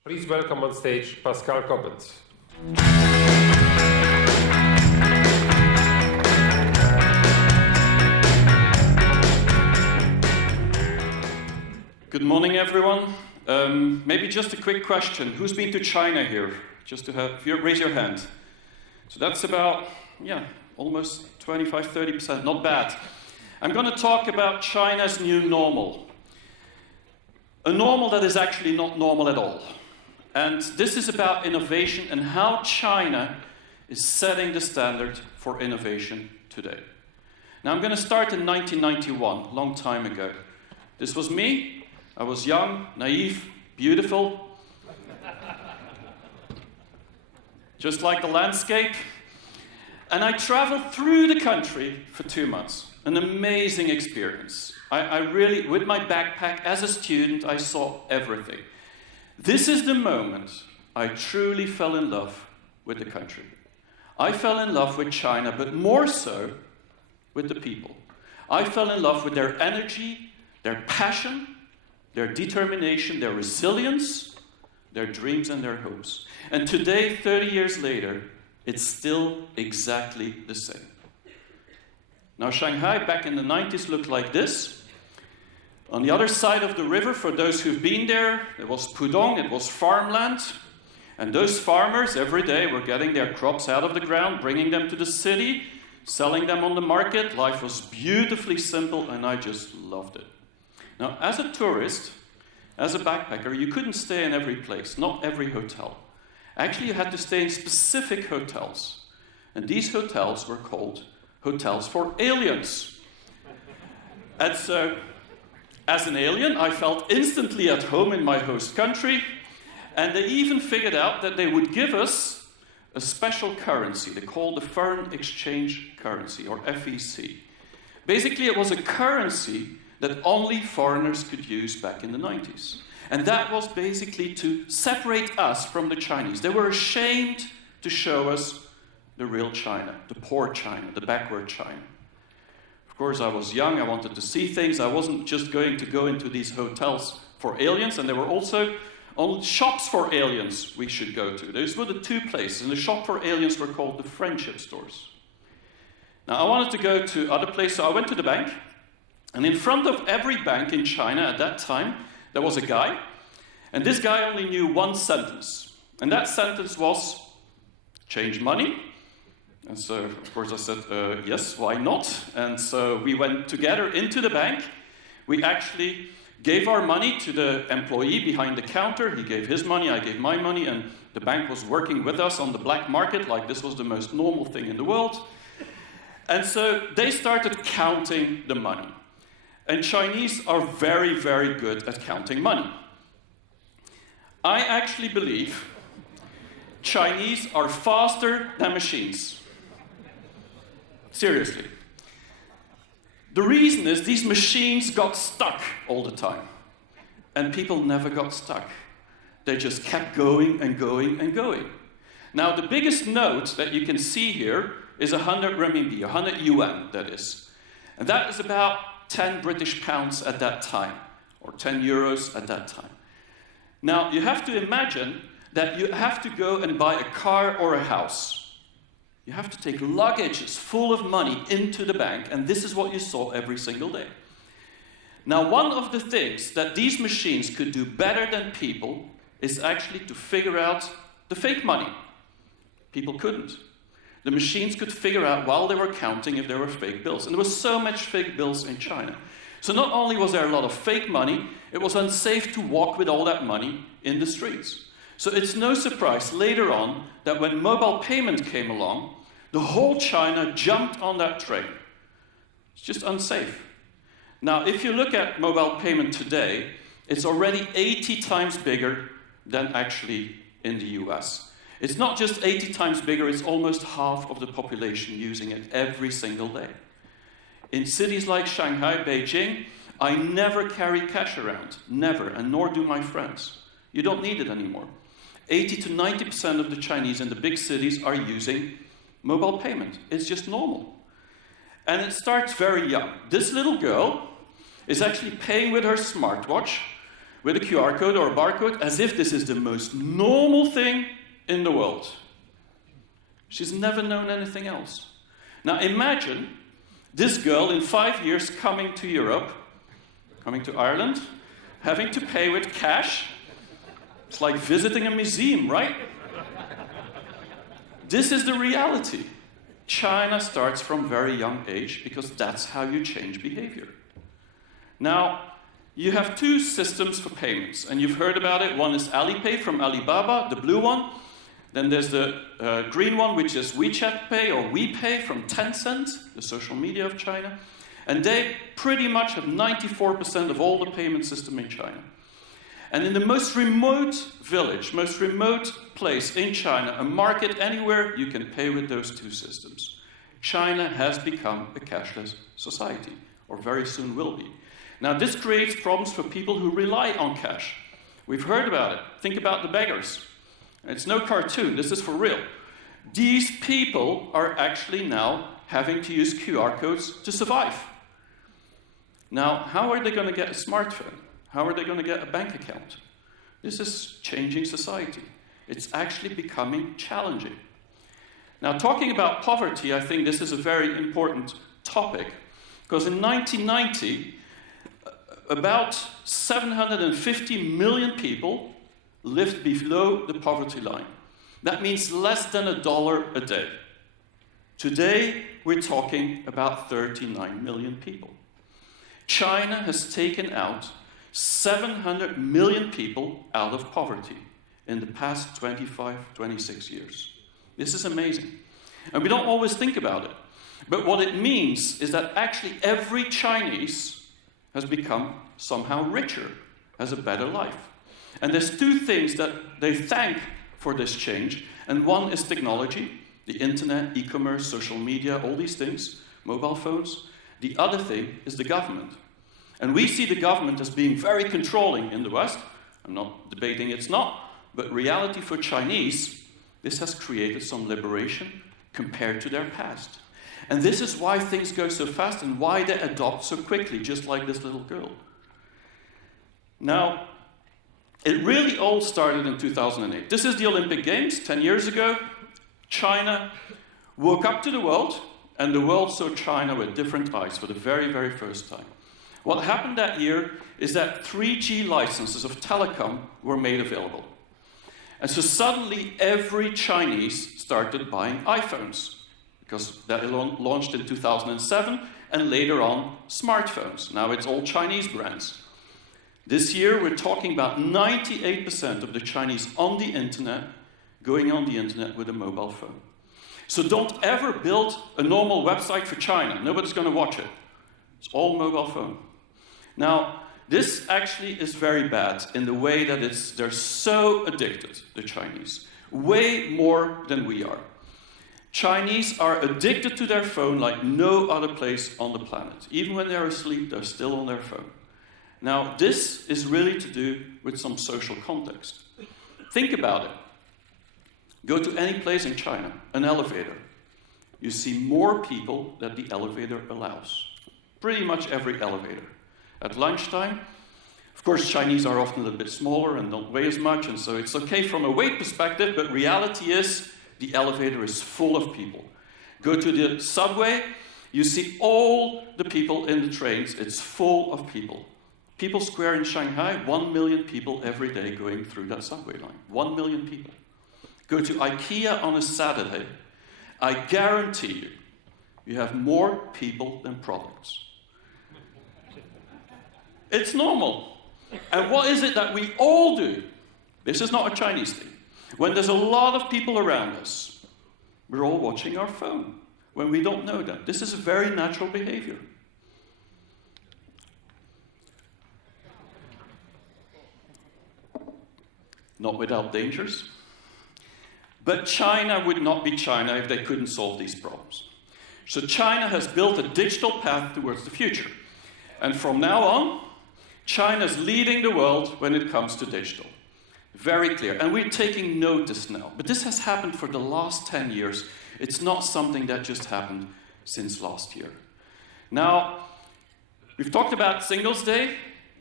Please welcome on stage Pascal Coppens. Good morning, everyone. Maybe just a quick question. Who's been to China here? Just to have, raise your hand. So that's about, almost 25-30%, not bad. I'm going to talk about China's new normal. A normal that is actually not normal at all. And this is about innovation and how China is setting the standard for innovation today. Now, I'm going to start in 1991, a long time ago. This was me. I was young, naive, beautiful. Just like the landscape. And I traveled through the country for 2 months. An amazing experience. I really, with my backpack, as a student, I saw everything. This is the moment I truly fell in love with the country. I fell in love with China, but more so with the people. I fell in love with their energy, their passion, their determination, their resilience, their dreams and their hopes. And today, 30 years later, it's still exactly the same. Now, Shanghai back in the 90s looked like this. On the other side of the river, for those who've been there, it was Pudong, it was farmland. And those farmers, every day, were getting their crops out of the ground, bringing them to the city, selling them on the market. Life was beautifully simple, and I just loved it. Now, as a tourist, as a backpacker, you couldn't stay in every place, not every hotel. Actually, you had to stay in specific hotels. And these hotels were called hotels for aliens. And so, as an alien, I felt instantly at home in my host country, and they even figured out that they would give us a special currency. They called the Foreign Exchange Currency, or FEC. Basically, it was a currency that only foreigners could use back in the 90s. And that was basically to separate us from the Chinese. They were ashamed to show us the real China, the poor China, the backward China. Of course, I was young, I wanted to see things. I wasn't just going to go into these hotels for aliens, and there were also shops for aliens we should go to. Those were the two places, and the shop for aliens were called the friendship stores. Now, I wanted to go to other places, so I went to the bank, and in front of every bank in China at that time, there was a guy, and this guy only knew one sentence, and that sentence was, change money. And so, of course, I said, yes, why not? And so we went together into the bank. We actually gave our money to the employee behind the counter. He gave his money, I gave my money, and the bank was working with us on the black market like this was the most normal thing in the world. And so they started counting the money. And Chinese are very, very good at counting money. I actually believe Chinese are faster than machines. Seriously. The reason is these machines got stuck all the time. And people never got stuck. They just kept going and going and going. Now, the biggest note that you can see here is 100 renminbi, 100 yuan, that is. And that is about 10 British pounds at that time, or 10 euros at that time. Now, you have to imagine that you have to go and buy a car or a house. You have to take luggages full of money into the bank, and this is what you saw every single day. Now, one of the things that these machines could do better than people is actually to figure out the fake money. People couldn't. The machines could figure out while they were counting if there were fake bills. And there was so much fake bills in China. So not only was there a lot of fake money, it was unsafe to walk with all that money in the streets. So it's no surprise later on that when mobile payment came along, the whole China jumped on that train. It's just unsafe. Now, if you look at mobile payment today, it's already 80 times bigger than actually in the US. It's not just 80 times bigger, it's almost half of the population using it every single day. In cities like Shanghai, Beijing, I never carry cash around, never, and nor do my friends. You don't need it anymore. 80 to 90% of the Chinese in the big cities are using mobile payment. It's just normal. And it starts very young. This little girl is actually paying with her smartwatch with a QR code or a barcode as if this is the most normal thing in the world. She's never known anything else. Now imagine this girl in 5 years coming to Europe, coming to Ireland, having to pay with cash. It's like visiting a museum, right? This is the reality. China starts from very young age because that's how you change behavior. Now, you have two systems for payments, and you've heard about it. One is Alipay from Alibaba, the blue one. Then there's the green one, which is WeChat Pay or WePay from Tencent, the social media of China. And they pretty much have 94% of all the payment system in China. And in the most remote village, most remote place in China, a market anywhere, you can pay with those two systems. China has become a cashless society, or very soon will be. Now, this creates problems for people who rely on cash. We've heard about it. Think about the beggars. It's no cartoon. This is for real. These people are actually now having to use QR codes to survive. Now, how are they going to get a smartphone? How are they going to get a bank account? This is changing society. It's actually becoming challenging. Now, talking about poverty, I think this is a very important topic, because in 1990, about 750 million people lived below the poverty line. That means less than $1 a day. Today, we're talking about 39 million people. China has taken out 700 million people out of poverty in the past 25, 26 years. This is amazing. And we don't always think about it. But what it means is that actually every Chinese has become somehow richer, has a better life. And there's two things that they thank for this change. And one is technology, the internet, e-commerce, social media, all these things, mobile phones. The other thing is the government. And we see the government as being very controlling in the West. I'm not debating it's not, but reality for Chinese, this has created some liberation compared to their past. And this is why things go so fast and why they adopt so quickly, just like this little girl. Now, it really all started in 2008. This is the Olympic Games, 10 years ago. China woke up to the world, and the world saw China with different eyes for the very, very first time. What happened that year is that 3G licenses of telecom were made available. And so suddenly every Chinese started buying iPhones, because that launched in 2007, and later on smartphones. Now it's all Chinese brands. This year we're talking about 98% of the Chinese on the internet going on the internet with a mobile phone. So don't ever build a normal website for China. Nobody's going to watch it. It's all mobile phone. Now, this actually is very bad in the way that they're so addicted, the Chinese. Way more than we are. Chinese are addicted to their phone like no other place on the planet. Even when they're asleep, they're still on their phone. Now, this is really to do with some social context. Think about it. Go to any place in China, an elevator. You see more people than the elevator allows. Pretty much every elevator. At lunchtime, of course, Chinese are often a little bit smaller and don't weigh as much, and so it's okay from a weight perspective, but reality is the elevator is full of people. Go to the subway, you see all the people in the trains, it's full of people. People's Square in Shanghai, 1 million people every day going through that subway line. 1 million people. Go to IKEA on a Saturday, I guarantee you, you have more people than products. It's normal. And what is it that we all do? This is not a Chinese thing. When there's a lot of people around us, we're all watching our phone when we don't know that. This is a very natural behavior. Not without dangers. But China would not be China if they couldn't solve these problems. So China has built a digital path towards the future. And from now on, China's leading the world when it comes to digital. Very clear. And we're taking notice now. But this has happened for the last 10 years. It's not something that just happened since last year. Now, we've talked about Singles' Day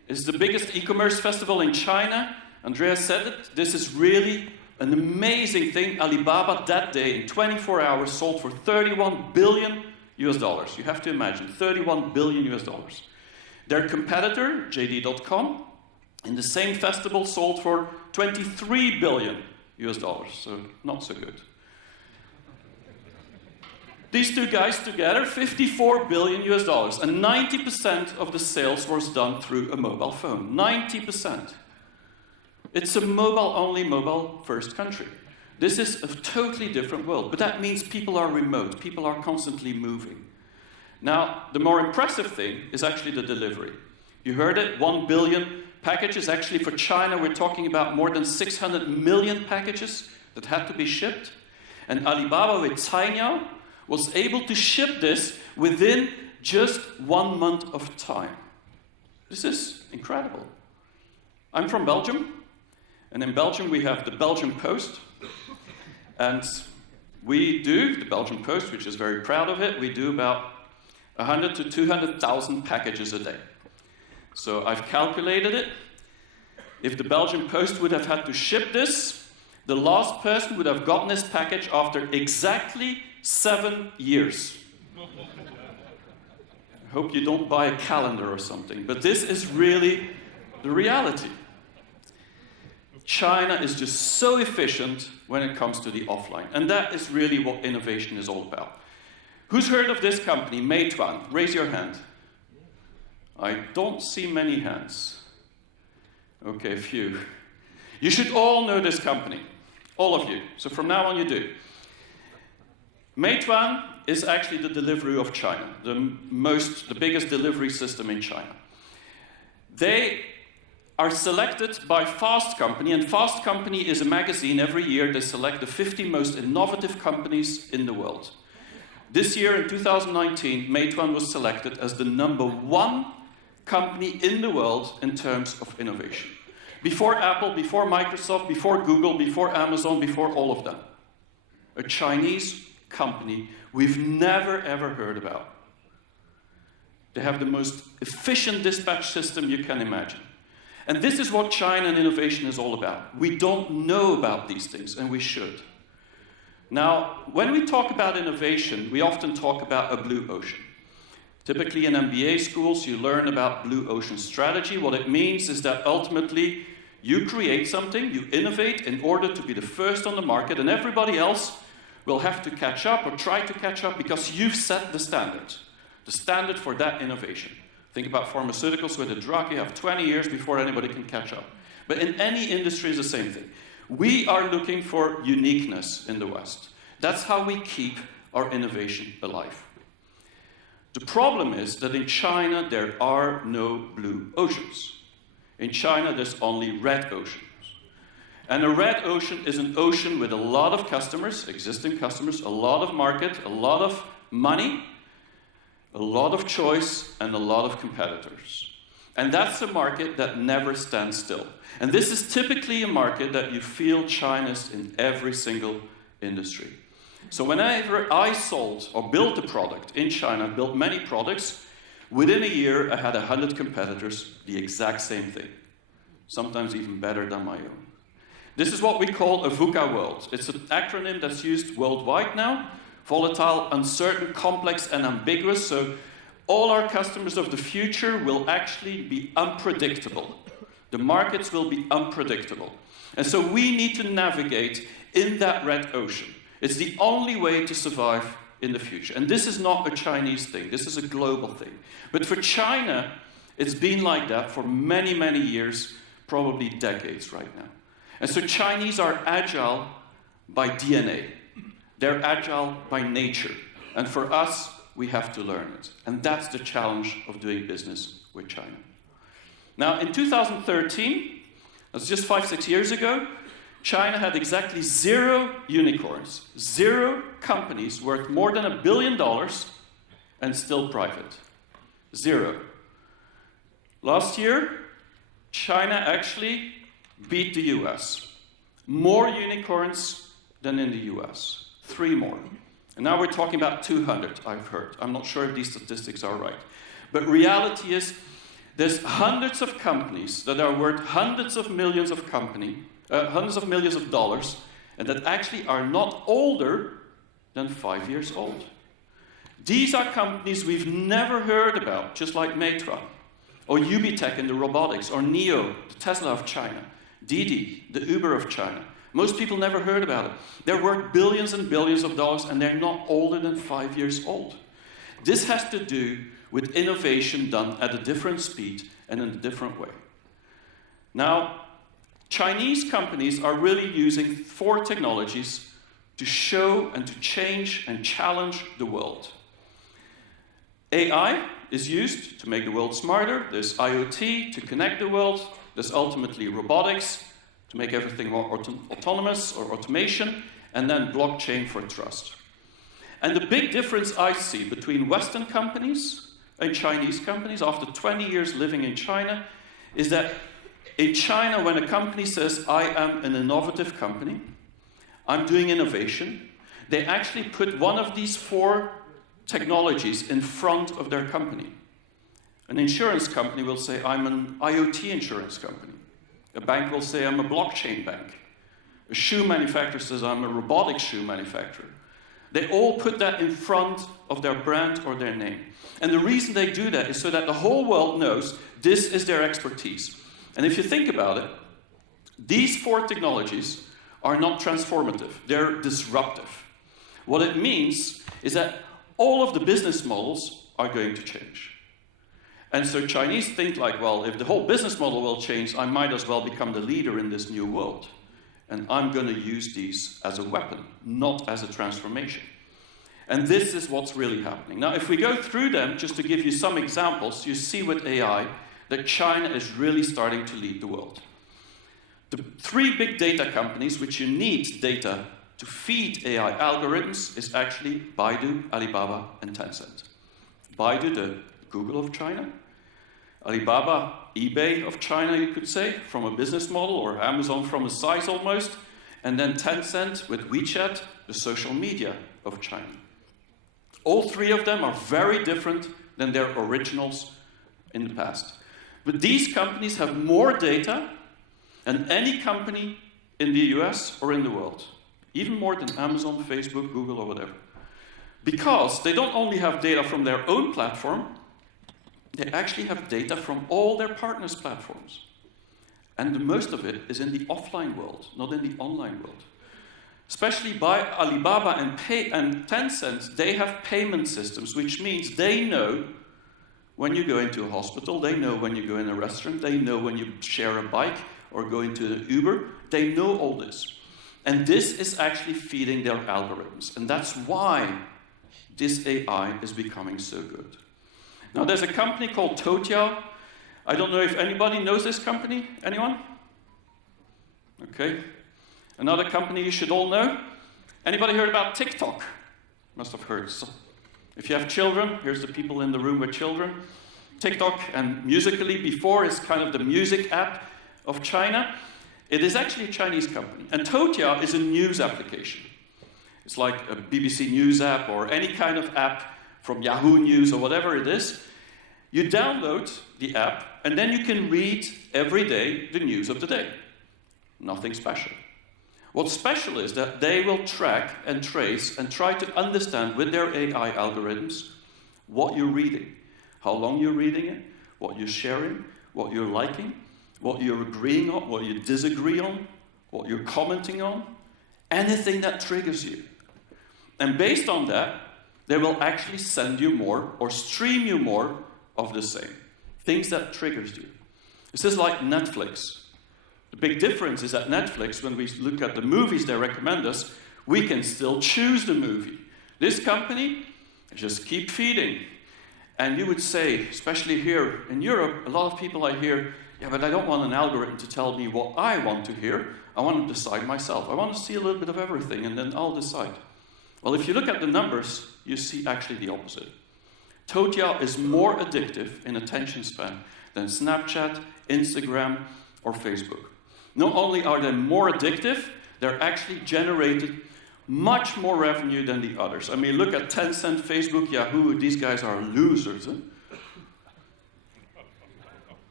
It's the biggest e-commerce festival in China. Andreas said it. This is really an amazing thing. Alibaba that day in 24 hours sold for $31 billion US dollars. You have to imagine, $31 billion US dollars. Their competitor, JD.com, in the same festival sold for $23 billion US dollars. So not so good. These two guys together, $54 billion US dollars, and 90% of the sales was done through a mobile phone. 90%. It's a mobile-only, mobile-first country. This is a totally different world, but that means people are remote. People are constantly moving. Now, the more impressive thing is actually the delivery. You heard it, 1 billion packages. Actually, for China, we're talking about more than 600 million packages that had to be shipped. And Alibaba with Cainiao was able to ship this within just 1 month of time. This is incredible. I'm from Belgium, and in Belgium we have the Belgian Post. And we do, the Belgian Post, which is very proud of it, we do about 100 to 200,000 packages a day. So I've calculated it. If the Belgian Post would have had to ship this, the last person would have gotten this package after exactly 7 years. I hope you don't buy a calendar or something, but this is really the reality. China is just so efficient when it comes to the offline, and that is really what innovation is all about. Who's heard of this company, Meituan? Raise your hand. I don't see many hands. Okay, a few. You should all know this company, all of you. So from now on you do. Meituan is actually the Deliveroo of China, the biggest delivery system in China. They are selected by Fast Company, and Fast Company is a magazine. Every year they select the 50 most innovative companies in the world. This year, in 2019, Meituan was selected as the #1 company in the world in terms of innovation. Before Apple, before Microsoft, before Google, before Amazon, before all of them. A Chinese company we've never ever heard about. They have the most efficient dispatch system you can imagine. And this is what China and innovation is all about. We don't know about these things, and we should. Now, when we talk about innovation, we often talk about a blue ocean. Typically in MBA schools, you learn about blue ocean strategy. What it means is that ultimately you create something, you innovate in order to be the first on the market, and everybody else will have to catch up or try to catch up because you've set the standard for that innovation. Think about pharmaceuticals with a drug, you have 20 years before anybody can catch up. But in any industry, it's the same thing. We are looking for uniqueness in the West. That's how we keep our innovation alive. The problem is that in China, there are no blue oceans. In China, there's only red oceans. And a red ocean is an ocean with a lot of customers, existing customers, a lot of market, a lot of money, a lot of choice, and a lot of competitors. And that's a market that never stands still. And this is typically a market that you feel China's in every single industry. So whenever I sold or built a product in China, built many products, within a year I had 100 competitors, the exact same thing. Sometimes even better than my own. This is what we call a Vuca World. It's an acronym that's used worldwide now. Volatile, uncertain, complex, and ambiguous. So all our customers of the future will actually be unpredictable. The markets will be unpredictable. And so we need to navigate in that red ocean. It's the only way to survive in the future. And this is not a Chinese thing. This is a global thing. But for China, it's been like that for many, many years, probably decades right now. And so Chinese are agile by DNA. They're agile by nature. And for us, we have to learn it. And that's the challenge of doing business with China. Now, in 2013, that's just 5-6 years ago, China had exactly 0 unicorns, 0 companies worth more than $1 billion and still private. 0. Last year, China actually beat the US. More unicorns than in the US. 3 more. And now we're talking about 200, I've heard. I'm not sure if these statistics are right. But reality is There's hundreds of companies that are worth hundreds of millions of dollars, and that actually are not older than 5 years old. These are companies we've never heard about, just like Meitra, or Ubitech in the robotics, or NIO, the Tesla of China, Didi, the Uber of China. Most people never heard about it. They're worth billions and billions of dollars, and they're not older than 5 years old. This has to do with innovation done at a different speed and in a different way. Now, Chinese companies are really using 4 technologies to show and to change and challenge the world. AI is used to make the world smarter. There's IoT to connect the world. There's ultimately robotics to make everything more autonomous or automation, and then blockchain for trust. And the big difference I see between Western companies and Chinese companies after 20 years living in China is that in China, when a company says, I am an innovative company, I'm doing innovation, they actually put one of these 4 technologies in front of their company. An insurance company will say, I'm an IoT insurance company. A bank will say, I'm a blockchain bank. A shoe manufacturer says, I'm a robotic shoe manufacturer. They all put that in front of their brand or their name. And the reason they do that is so that the whole world knows this is their expertise. And if you think about it, these 4 technologies are not transformative. They're disruptive. What it means is that all of the business models are going to change. And so Chinese think like, well, if the whole business model will change, I might as well become the leader in this new world. And I'm going to use these as a weapon, not as a transformation. And this is what's really happening. Now, if we go through them, just to give you some examples, you see with AI that China is really starting to lead the world. The 3 big data companies, which you need data to feed AI algorithms, is actually Baidu, Alibaba, and Tencent. Baidu, the Google of China. Alibaba, eBay of China, you could say, from a business model, or Amazon from a size almost. And then Tencent with WeChat, the social media of China. All 3 of them are very different than their originals in the past. But these companies have more data than any company in the US or in the world. Even more than Amazon, Facebook, Google, or whatever. Because they don't only have data from their own platform, they actually have data from all their partners' platforms. And the most of it is in the offline world, not in the online world. Especially by Alibaba and Tencent, they have payment systems, which means they know when you go into a hospital, they know when you go in a restaurant, they know when you share a bike or go into an Uber, they know all this. And this is actually feeding their algorithms. And that's why this AI is becoming so good. Now, there's a company called Toutiao. I don't know if anybody knows this company. Anyone? Okay. Another company you should all know. Anybody heard about TikTok? Must have heard. So if you have children, here's the people in the room with children. TikTok and Musical.ly before is kind of the music app of China. It is actually a Chinese company. And Toutiao is a news application. It's like a BBC News app or any kind of app from Yahoo News or whatever it is. You download the app, and then you can read every day the news of the day. Nothing special. What's special is that they will track and trace and try to understand with their AI algorithms what you're reading, how long you're reading it, what you're sharing, what you're liking, what you're agreeing on, what you disagree on, what you're commenting on, anything that triggers you. And based on that, they will actually send you more or stream you more of the same. Things that triggers you. This is like Netflix. The big difference is that Netflix, when we look at the movies they recommend us, we can still choose the movie. This company, just keep feeding. And you would say, especially here in Europe, a lot of people I hear, yeah, but I don't want an algorithm to tell me what I want to hear. I want to decide myself. I want to see a little bit of everything, and then I'll decide. Well, if you look at the numbers, you see actually the opposite. Toutiao is more addictive in attention span than Snapchat, Instagram, or Facebook. Not only are they more addictive, they're actually generating much more revenue than the others. I mean, look at Tencent, Facebook, Yahoo. These guys are losers. Huh?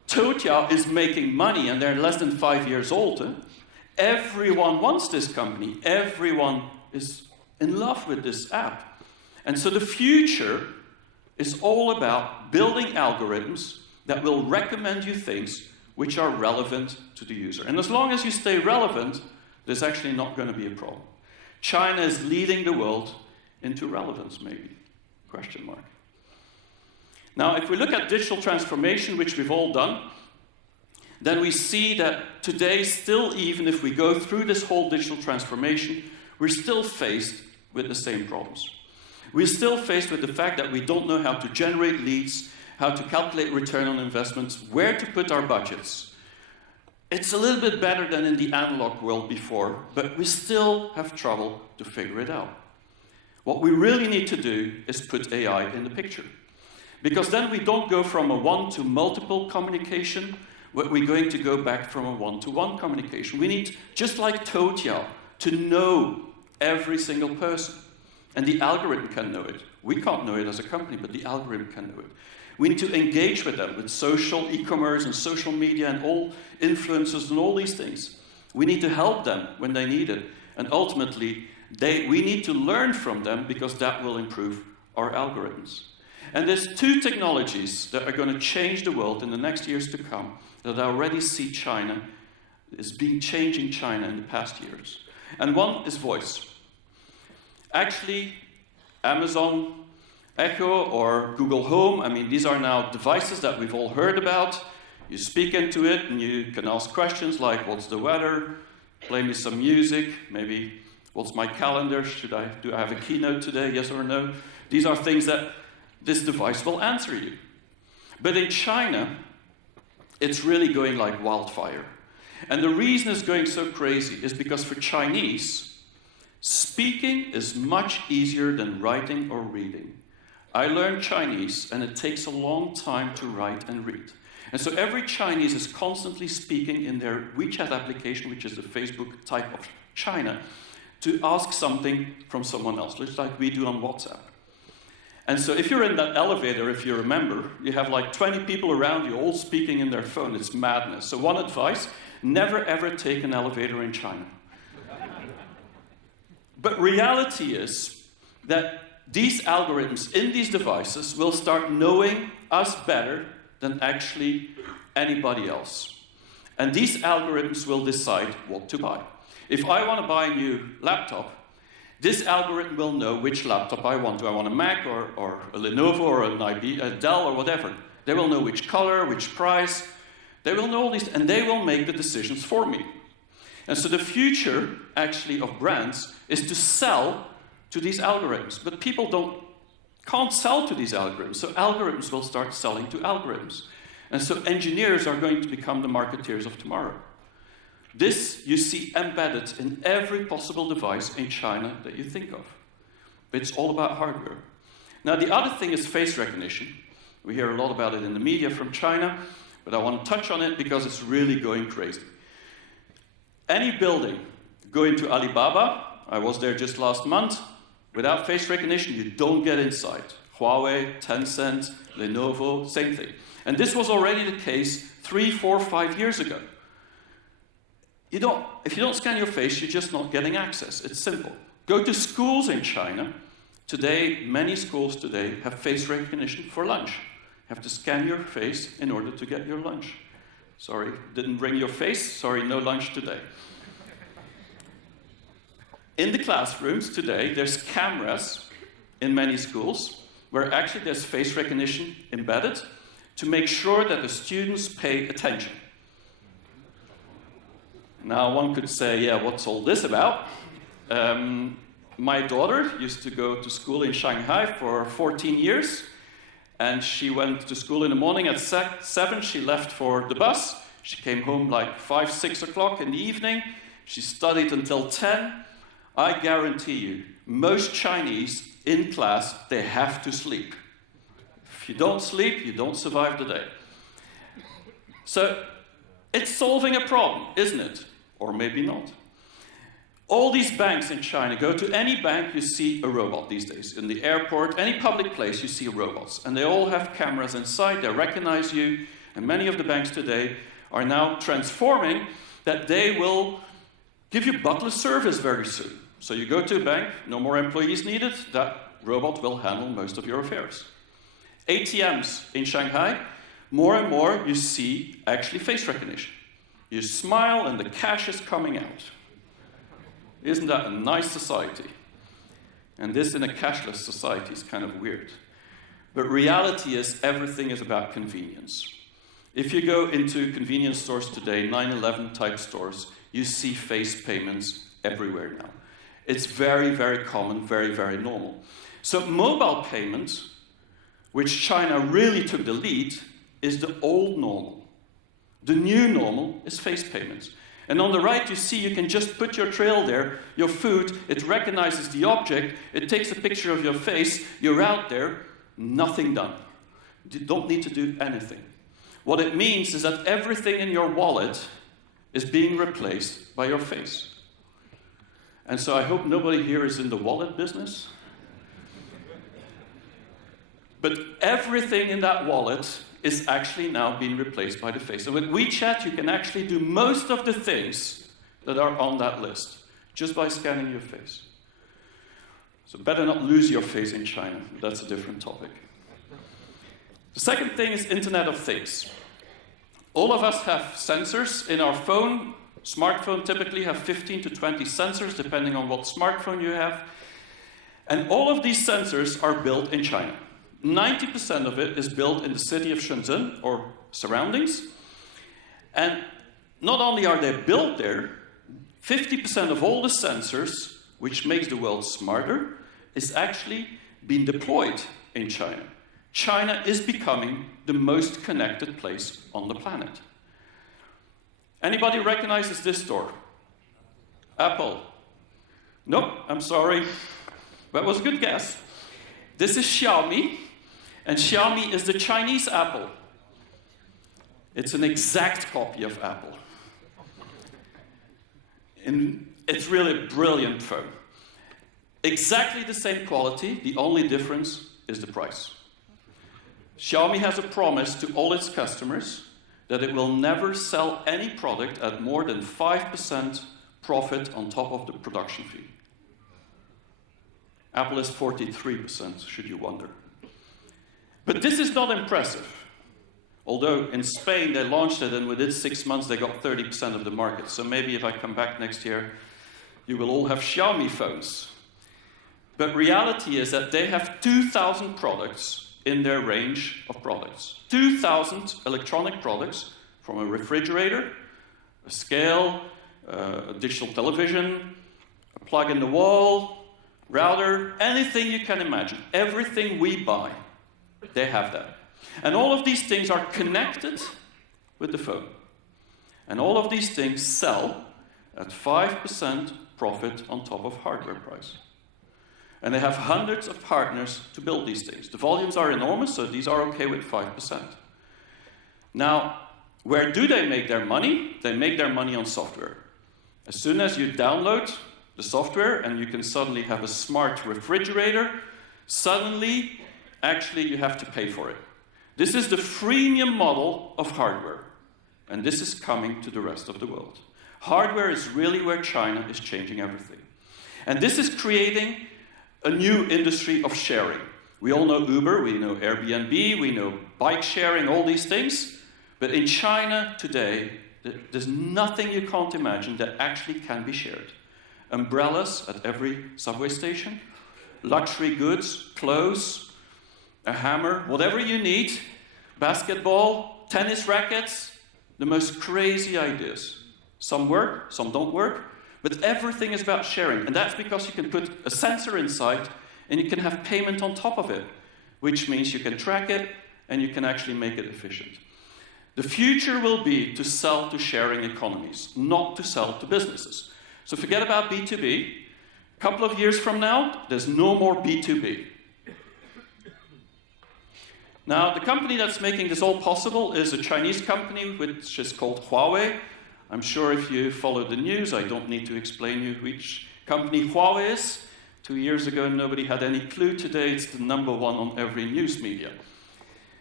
Toutiao is making money, and they're less than 5 years old. Everyone wants this company. Everyone is in love with this app. And so the future is all about building algorithms that will recommend you things which are relevant to the user. And as long as you stay relevant, there's actually not going to be a problem. China is leading the world into relevance, maybe? Question mark. Now, if we look at digital transformation, which we've all done, then we see that today, still, even if we go through this whole digital transformation, we're still faced with the same problems. We're still faced with the fact that we don't know how to generate leads, how to calculate return on investments, where to put our budgets. It's a little bit better than in the analog world before, but we still have trouble to figure it out. What we really need to do is put AI in the picture. Because then we don't go from a one-to-multiple communication, but we're going to go back from a one-to-one communication. We need, just like Toutiao, to know every single person. And the algorithm can know it. We can't know it as a company, but the algorithm can know it. We need to engage with them, with social e-commerce and social media and all influencers and all these things. We need to help them when they need it. And ultimately, we need to learn from them because that will improve our algorithms. And there's two technologies that are going to change the world in the next years to come that I already see China is changing China in the past years. And one is voice. Actually, Amazon Echo or Google Home, I mean, these are now devices that we've all heard about. You speak into it and you can ask questions like, what's the weather? Play me some music. Maybe, what's my calendar? Do I have a keynote today? Yes or no? These are things that this device will answer you. But in China, it's really going like wildfire. And the reason it's going so crazy is because for Chinese, speaking is much easier than writing or reading. I learned Chinese, and it takes a long time to write and read. And so every Chinese is constantly speaking in their WeChat application, which is the Facebook type of China, to ask something from someone else, just like we do on WhatsApp. And so if you're in that elevator, if you remember, you have like 20 people around you all speaking in their phone. It's madness. So one advice, never ever take an elevator in China. But reality is that these algorithms in these devices will start knowing us better than actually anybody else. And these algorithms will decide what to buy. If I want to buy a new laptop, this algorithm will know which laptop I want. Do I want a Mac or a Lenovo or a Dell or whatever? They will know which color, which price. They will know all these, and they will make the decisions for me. And so the future, actually, of brands is to sell to these algorithms. But people can't sell to these algorithms, so algorithms will start selling to algorithms. And so engineers are going to become the marketeers of tomorrow. This you see embedded in every possible device in China that you think of. It's all about hardware. Now, the other thing is face recognition. We hear a lot about it in the media from China, but I want to touch on it because it's really going crazy. Any building, go into Alibaba, I was there just last month, without face recognition, you don't get inside. Huawei, Tencent, Lenovo, same thing. And this was already the case 3, 4, 5 years ago. If you don't scan your face, you're just not getting access. It's simple. Go to schools in China. Today, many schools today have face recognition for lunch. You have to scan your face in order to get your lunch. Sorry, didn't bring your face. Sorry, no lunch today. In the classrooms today, there's cameras in many schools where actually there's face recognition embedded to make sure that the students pay attention. Now, one could say, yeah, what's all this about? My daughter used to go to school in Shanghai for 14 years, and she went to school in the morning at 7. She left for the bus. She came home like 5, 6 o'clock in the evening. She studied until 10. I guarantee you, most Chinese in class, they have to sleep. If you don't sleep, you don't survive the day. So it's solving a problem, isn't it? Or maybe not. All these banks in China, go to any bank, you see a robot these days. In the airport, any public place, you see robots. And they all have cameras inside, they recognize you, And many of the banks today are now transforming that they will give you butler service very soon. So you go to a bank, no more employees needed, that robot will handle most of your affairs. ATMs in Shanghai, more and more you see actually face recognition. You smile and the cash is coming out. Isn't that a nice society? And this in a cashless society is kind of weird. But reality is everything is about convenience. If you go into convenience stores today, 9/11 type stores, you see face payments everywhere now. It's very, very common, very, very normal. So mobile payments, which China really took the lead, is the old normal. The new normal is face payments. And on the right, you see you can just put your trail there, your food, it recognizes the object, it takes a picture of your face, you're out there, nothing done. You don't need to do anything. What it means is that everything in your wallet is being replaced by your face. And so I hope nobody here is in the wallet business. But everything in that wallet is actually now being replaced by the face. So with WeChat, you can actually do most of the things that are on that list just by scanning your face. So better not lose your face in China. That's a different topic. The second thing is Internet of Things. All of us have sensors in our phone. Smartphone typically have 15 to 20 sensors, depending on what smartphone you have. And all of these sensors are built in China. 90% of it is built in the city of Shenzhen or surroundings. And not only are they built there, 50% of all the sensors, which makes the world smarter, is actually being deployed in China. China is becoming the most connected place on the planet. Anybody recognizes this store? Apple. Nope, I'm sorry. That was a good guess. This is Xiaomi, and Xiaomi is the Chinese Apple. It's an exact copy of Apple. And it's really a brilliant phone. Exactly the same quality, the only difference is the price. Xiaomi has a promise to all its customers that it will never sell any product at more than 5% profit on top of the production fee. Apple is 43%, should you wonder. But this is not impressive. Although in Spain they launched it and within 6 months they got 30% of the market. So maybe if I come back next year, you will all have Xiaomi phones. But reality is that they have 2,000 products in their range of products. 2,000 electronic products, from a refrigerator, a scale, a digital television, a plug in the wall, router, anything you can imagine. Everything we buy, they have that. And all of these things are connected with the phone. And all of these things sell at 5% profit on top of hardware price. And they have hundreds of partners to build these things. The volumes are enormous, so these are okay with 5%. Now, where do they make their money? They make their money on software. As soon as you download the software and you can suddenly have a smart refrigerator, suddenly, actually, you have to pay for it. This is the freemium model of hardware. And this is coming to the rest of the world. Hardware is really where China is changing everything. And this is creating a new industry of sharing. We all know Uber, we know Airbnb, we know bike sharing, all these things. But in China today, there's nothing you can't imagine that actually can be shared. Umbrellas at every subway station, luxury goods, clothes, a hammer, whatever you need, basketball, tennis rackets, the most crazy ideas. Some work, some don't work. But everything is about sharing, and that's because you can put a sensor inside and you can have payment on top of it, which means you can track it and you can actually make it efficient. The future will be to sell to sharing economies, not to sell to businesses. So forget about B2B. A couple of years from now, there's no more B2B. Now, the company that's making this all possible is a Chinese company which is called Huawei. I'm sure if you follow the news, I don't need to explain you which company Huawei is. 2 years ago, nobody had any clue. Today, it's the #1 on every news media.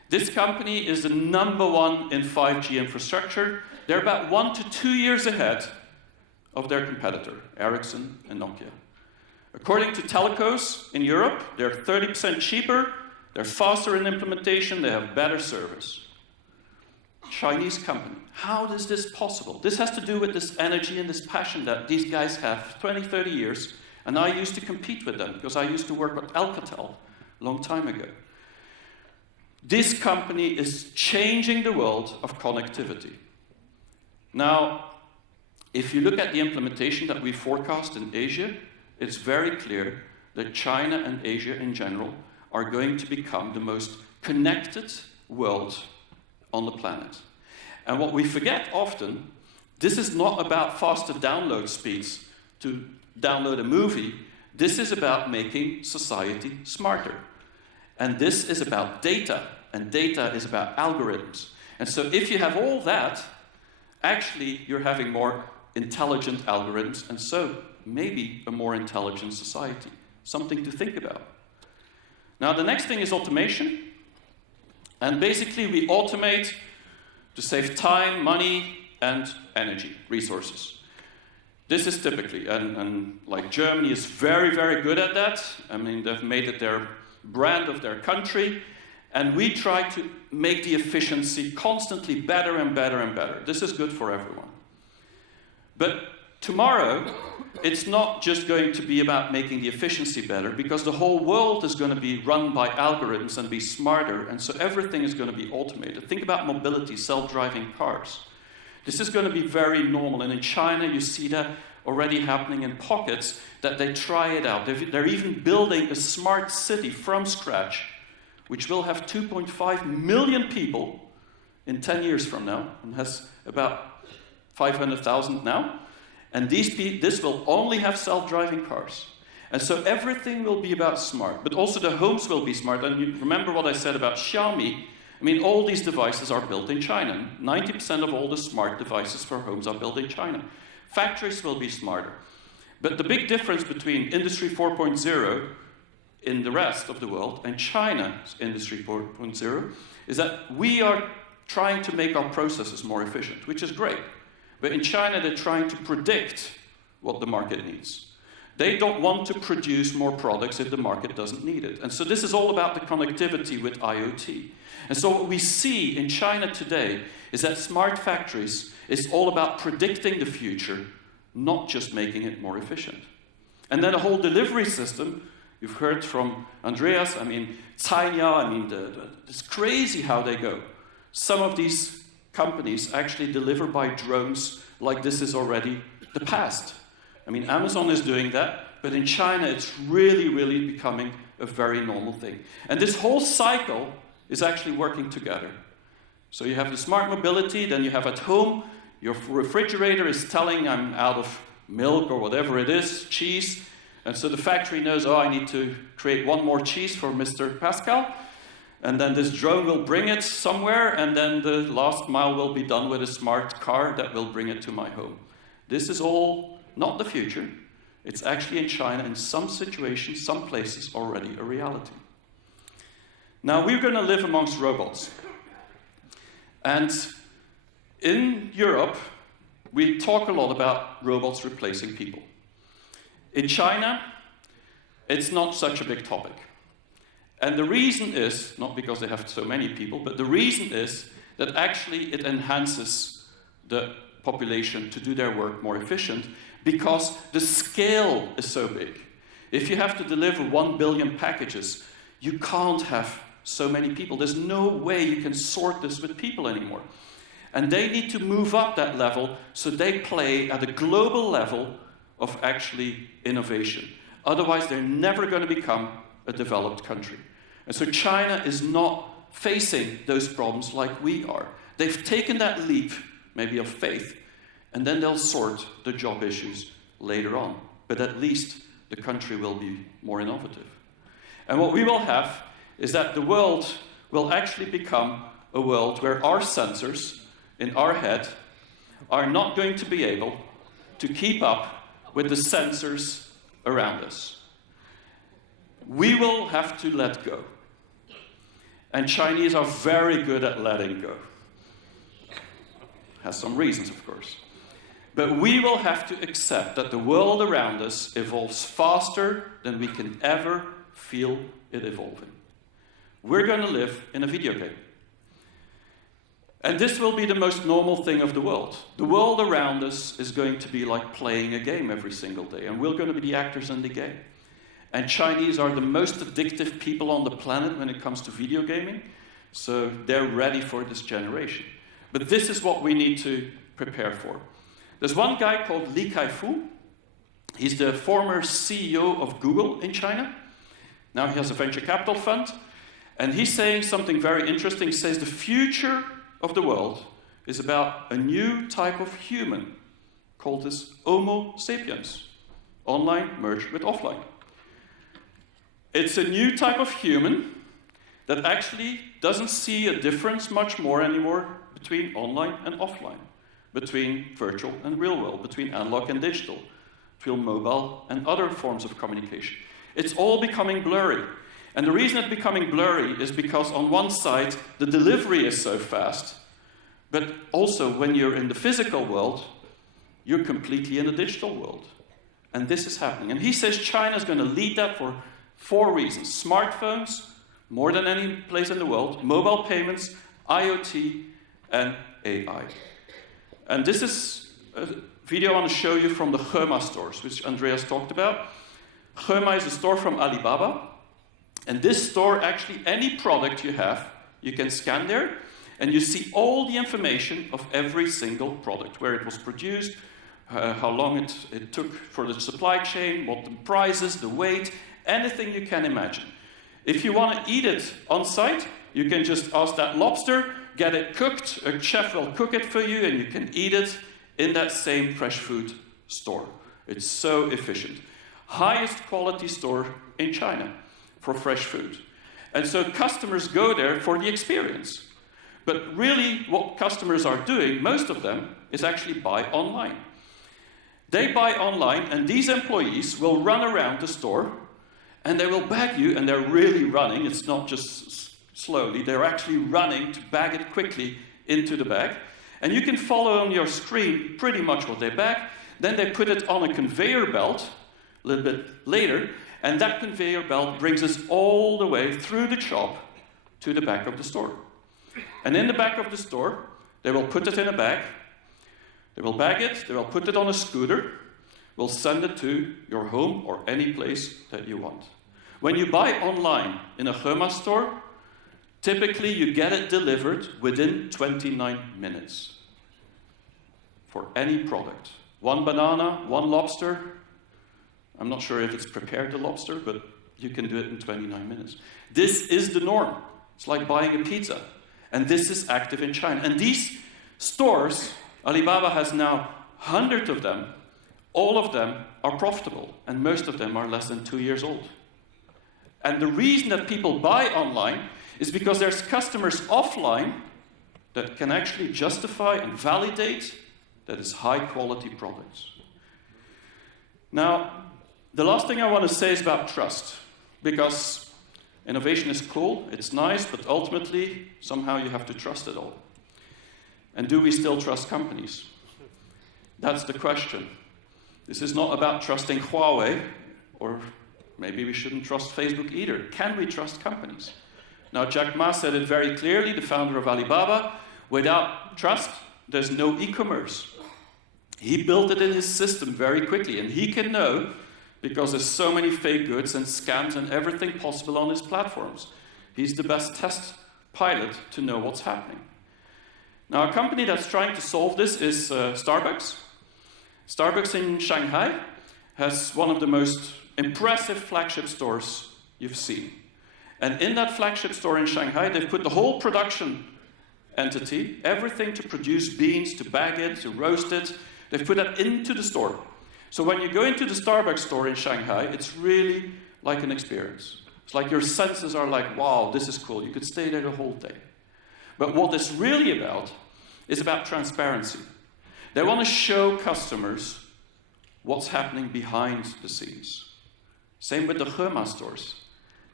This company is the #1 in 5G infrastructure. They're about 1 to 2 years ahead of their competitor, Ericsson and Nokia. According to telcos in Europe, they're 30% cheaper, they're faster in implementation, they have better service. Chinese company. How is this possible? This has to do with this energy and this passion that these guys have 20, 30 years, and I used to compete with them because I used to work with Alcatel a long time ago. This company is changing the world of connectivity. Now, if you look at the implementation that we forecast in Asia, it's very clear that China and Asia in general are going to become the most connected world on the planet. And what we forget often, this is not about faster download speeds to download a movie. This is about making society smarter. And this is about data, and data is about algorithms. And so if you have all that, actually you're having more intelligent algorithms, and so maybe a more intelligent society. Something to think about. Now the next thing is automation. And basically we automate to save time, money, and energy, resources. This is typically, and like Germany is very, very good at that. I mean, they've made it their brand of their country. And we try to make the efficiency constantly better and better and better. This is good for everyone. But tomorrow, it's not just going to be about making the efficiency better, because the whole world is going to be run by algorithms and be smarter, and so everything is going to be automated. Think about mobility, self-driving cars. This is going to be very normal, and in China you see that already happening in pockets, that they try it out. They're even building a smart city from scratch, which will have 2.5 million people in 10 years from now, and has about 500,000 now. And this will only have self-driving cars. And so everything will be about smart, but also the homes will be smart. And you remember what I said about Xiaomi? I mean, all these devices are built in China. 90% of all the smart devices for homes are built in China. Factories will be smarter. But the big difference between Industry 4.0 in the rest of the world and China's Industry 4.0 is that we are trying to make our processes more efficient, which is great. But in China, they're trying to predict what the market needs. They don't want to produce more products if the market doesn't need it. And so this is all about the connectivity with IoT. And so what we see in China today is that smart factories is all about predicting the future, not just making it more efficient. And then a whole delivery system, you've heard from Andreas, I mean, Cainiao, I mean, it's crazy how they go. Some of these companies actually deliver by drones like this is already the past. I mean, Amazon is doing that, but in China it's really, really becoming a very normal thing. And this whole cycle is actually working together. So you have the smart mobility, then you have at home, your refrigerator is telling I'm out of milk or whatever it is, cheese, and so the factory knows, oh, I need to create one more cheese for Mr. Pascal. And then this drone will bring it somewhere, and then the last mile will be done with a smart car that will bring it to my home. This is all not the future. It's actually in China, in some situations, some places, already a reality. Now, we're going to live amongst robots. And in Europe, we talk a lot about robots replacing people. In China, it's not such a big topic. And the reason is, not because they have so many people, but the reason is that actually it enhances the population to do their work more efficient, because the scale is so big. If you have to deliver 1 billion packages, you can't have so many people. There's no way you can sort this with people anymore. And they need to move up that level, so they play at a global level of actually innovation. Otherwise, they're never going to become a developed country. And so China is not facing those problems like we are. They've taken that leap, maybe of faith, and then they'll sort the job issues later on. But at least the country will be more innovative. And what we will have is that the world will actually become a world where our sensors in our head are not going to be able to keep up with the sensors around us. We will have to let go. And Chinese are very good at letting go. Has some reasons, of course. But we will have to accept that the world around us evolves faster than we can ever feel it evolving. We're going to live in a video game. And this will be the most normal thing of the world. The world around us is going to be like playing a game every single day, and we're going to be the actors in the game. And Chinese are the most addictive people on the planet when it comes to video gaming, so they're ready for this generation. But this is what we need to prepare for. There's one guy called Li Kai-fu. He's the former CEO of Google in China. Now he has a venture capital fund. And he's saying something very interesting. He says the future of the world is about a new type of human called this Homo sapiens. Online merged with offline. It's a new type of human that actually doesn't see a difference much more anymore between online and offline, between virtual and real world, between analog and digital, between mobile and other forms of communication. It's all becoming blurry. And the reason it's becoming blurry is because on one side, the delivery is so fast, but also when you're in the physical world, you're completely in the digital world. And this is happening. And he says China is going to lead that for 4 reasons. Smartphones, more than any place in the world, mobile payments, IoT, and AI. And this is a video I want to show you from the Xiaomi stores, which Andreas talked about. Xiaomi is a store from Alibaba. And this store, actually, any product you have, you can scan there, and you see all the information of every single product, where it was produced, how long it took for the supply chain, what the prices, the weight, anything you can imagine. If you want to eat it on site, you can just ask that lobster, get it cooked, a chef will cook it for you, and you can eat it in that same fresh food store. It's so efficient. Highest quality store in China for fresh food. And so customers go there for the experience. But really, what customers are doing, most of them, is actually buy online. They buy online, and these employees will run around the store, and they will bag you, and they're really running. It's not just slowly. They're actually running to bag it quickly into the bag. And you can follow on your screen pretty much what they bag. Then they put it on a conveyor belt a little bit later, and that conveyor belt brings us all the way through the shop to the back of the store. And in the back of the store, they will put it in a bag. They will bag it. They will put it on a scooter. We'll send it to your home or any place that you want. When you buy online in a Xiaomi store, typically you get it delivered within 29 minutes for any product. 1 banana, 1 lobster. I'm not sure if it's prepared the lobster, but you can do it in 29 minutes. This is the norm. It's like buying a pizza. And this is active in China. And these stores, Alibaba has now hundreds of them. All of them are profitable, and most of them are less than 2 years old. And the reason that people buy online is because there's customers offline that can actually justify and validate that it's high-quality products. Now, the last thing I want to say is about trust, because innovation is cool, it's nice, but ultimately, somehow you have to trust it all. And do we still trust companies? That's the question. This is not about trusting Huawei, or maybe we shouldn't trust Facebook either. Can we trust companies? Now, Jack Ma said it very clearly, the founder of Alibaba, without trust, there's no e-commerce. He built it in his system very quickly, and he can know, because there's so many fake goods and scams and everything possible on his platforms. He's the best test pilot to know what's happening. Now, a company that's trying to solve this is Starbucks. Starbucks in Shanghai has one of the most impressive flagship stores you've seen. And in that flagship store in Shanghai, they've put the whole production entity, everything to produce beans, to bag it, to roast it, they've put that into the store. So when you go into the Starbucks store in Shanghai, it's really like an experience. It's like your senses are like, wow, this is cool. You could stay there the whole day. But what it's really about is about transparency. They want to show customers what's happening behind the scenes. Same with the Xiaomi stores.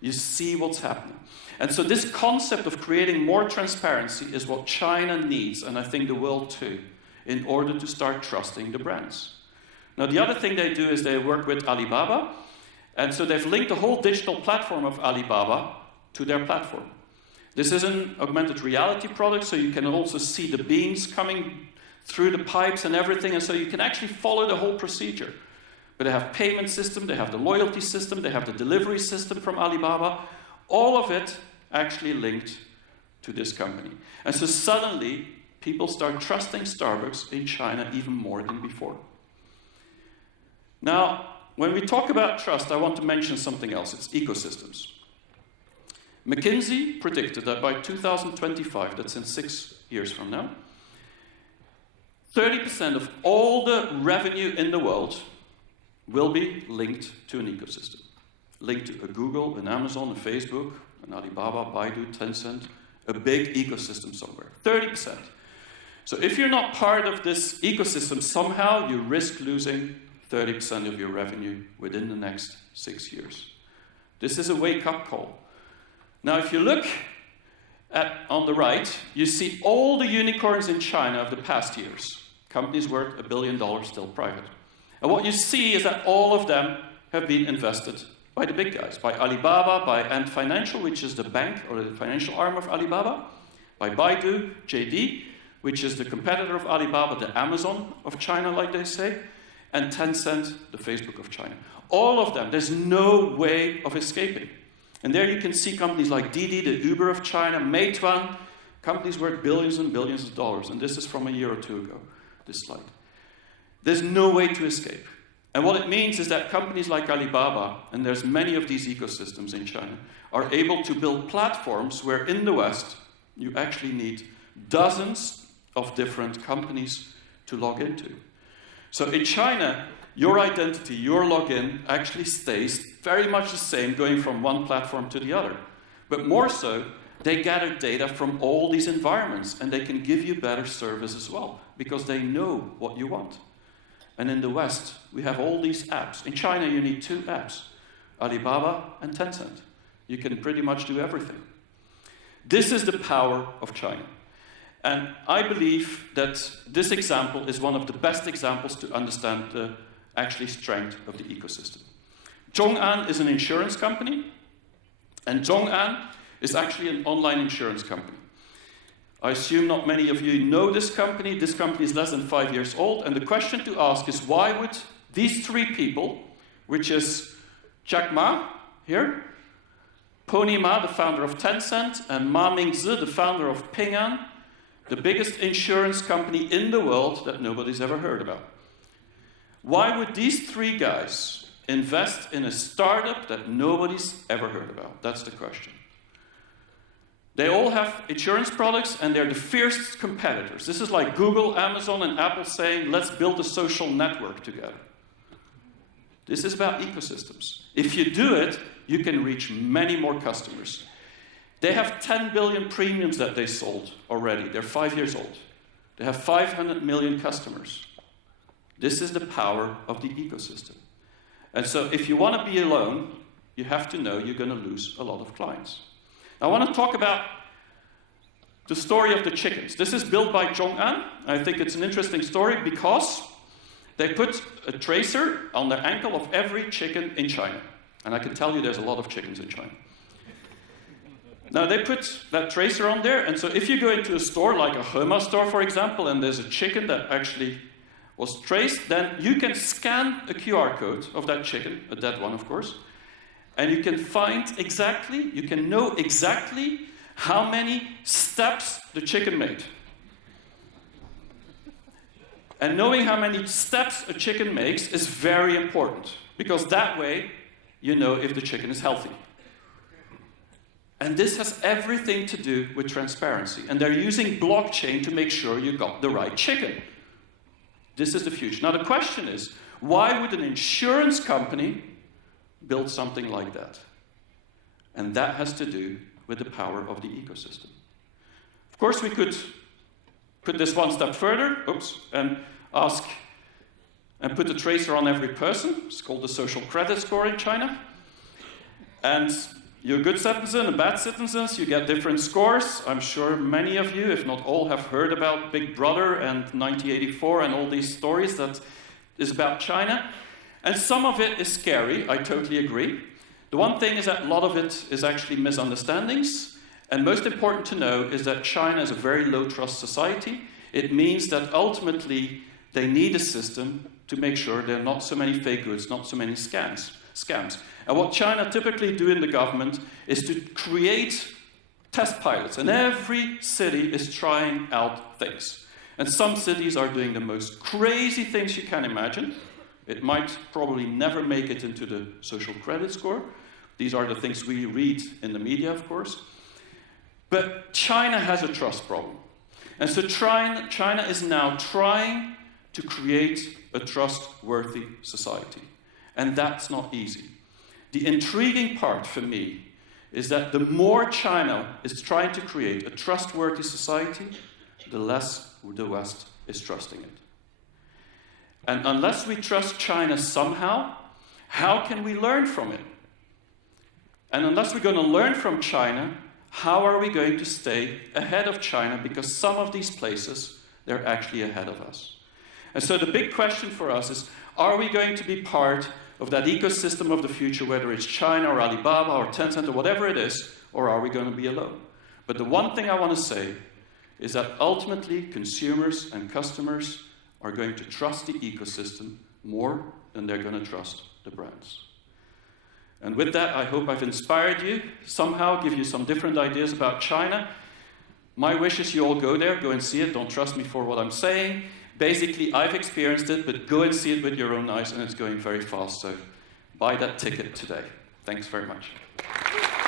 You see what's happening. And so this concept of creating more transparency is what China needs, and I think the world too, in order to start trusting the brands. Now, the other thing they do is they work with Alibaba, and so they've linked the whole digital platform of Alibaba to their platform. This is an augmented reality product, so you can also see the beams coming through the pipes and everything, and so you can actually follow the whole procedure. But they have payment system, they have the loyalty system, they have the delivery system from Alibaba, all of it actually linked to this company. And so suddenly, people start trusting Starbucks in China even more than before. Now, when we talk about trust, I want to mention something else. It's ecosystems. McKinsey predicted that by 2025, that's in 6 years from now, 30% of all the revenue in the world will be linked to an ecosystem. Linked to a Google, an Amazon, a Facebook, an Alibaba, Baidu, Tencent, a big ecosystem somewhere. 30%. So if you're not part of this ecosystem, somehow you risk losing 30% of your revenue within the next 6 years. This is a wake-up call. Now, if you look on the right, you see all the unicorns in China of the past years. Companies worth $1 billion, still private. And what you see is that all of them have been invested by the big guys, by Alibaba, by Ant Financial, which is the bank or the financial arm of Alibaba, by Baidu, JD, which is the competitor of Alibaba, the Amazon of China, like they say, and Tencent, the Facebook of China. All of them, there's no way of escaping. And there you can see companies like Didi, the Uber of China, Meituan, companies worth billions and billions of dollars. And this is from a year or two ago, this slide. There's no way to escape. And what it means is that companies like Alibaba, and there's many of these ecosystems in China, are able to build platforms where in the West, you actually need dozens of different companies to log into. So in China, your identity, your login, actually stays very much the same going from one platform to the other. But more so, they gather data from all these environments, and they can give you better service as well, because they know what you want. And in the West, we have all these apps. In China, you need 2 apps, Alibaba and Tencent. You can pretty much do everything. This is the power of China. And I believe that this example is one of the best examples to understand the actually strength of the ecosystem. ZhongAn is an insurance company, and ZhongAn is actually an online insurance company. I assume not many of you know this company. This company is less than 5 years old, and the question to ask is, why would these 3 people, which is Jack Ma here, Pony Ma, the founder of Tencent, and Ma Mingzi, the founder of Ping An, the biggest insurance company in the world that nobody's ever heard about. Why would these 3 guys invest in a startup that nobody's ever heard about? That's the question. They all have insurance products, and they're the fierce competitors. This is like Google, Amazon, and Apple saying, let's build a social network together. This is about ecosystems. If you do it, you can reach many more customers. They have 10 billion premiums that they sold already. They're 5 years old. They have 500 million customers. This is the power of the ecosystem. And so if you want to be alone, you have to know you're going to lose a lot of clients. I want to talk about the story of the chickens. This is built by ZhongAn. I think it's an interesting story because they put a tracer on the ankle of every chicken in China. And I can tell you there's a lot of chickens in China. Now, they put that tracer on there, and so if you go into a store, like a Hema store, for example, and there's a chicken that actually was traced, then you can scan a QR code of that chicken, a dead one, of course, and you can you can know exactly how many steps the chicken made. And knowing how many steps a chicken makes is very important, because that way you know if the chicken is healthy. And this has everything to do with transparency. And they're using blockchain to make sure you got the right chicken. This is the future. Now the question is, why would an insurance company build something like that? And that has to do with the power of the ecosystem. Of course, we could put this one step further, and ask and put a tracer on every person. It's called the social credit score in China. And You're good citizens and bad citizens, you get different scores. I'm sure many of you, if not all, have heard about Big Brother and 1984 and all these stories that is about China. And some of it is scary, I totally agree. The one thing is that a lot of it is actually misunderstandings. And most important to know is that China is a very low-trust society. It means that ultimately they need a system to make sure there are not so many fake goods, not so many scams. And what China typically do in the government is to create test pilots. And every city is trying out things. And some cities are doing the most crazy things you can imagine. It might probably never make it into the social credit score. These are the things we read in the media, of course. But China has a trust problem. And so China is now trying to create a trustworthy society. And that's not easy. The intriguing part for me is that the more China is trying to create a trustworthy society, the less the West is trusting it. And unless we trust China somehow, how can we learn from it? And unless we're going to learn from China, how are we going to stay ahead of China? Because some of these places, they're actually ahead of us. And so the big question for us is, are we going to be part of that ecosystem of the future, whether it's China or Alibaba or Tencent or whatever it is, or are we going to be alone? But the one thing I want to say is that ultimately consumers and customers are going to trust the ecosystem more than they're going to trust the brands. And with that, I hope I've inspired you, somehow give you some different ideas about China. My wish is you all go there, go and see it. Don't trust me for what I'm saying. Basically, I've experienced it, but go and see it with your own eyes, and it's going very fast. So buy that ticket today. Thanks very much.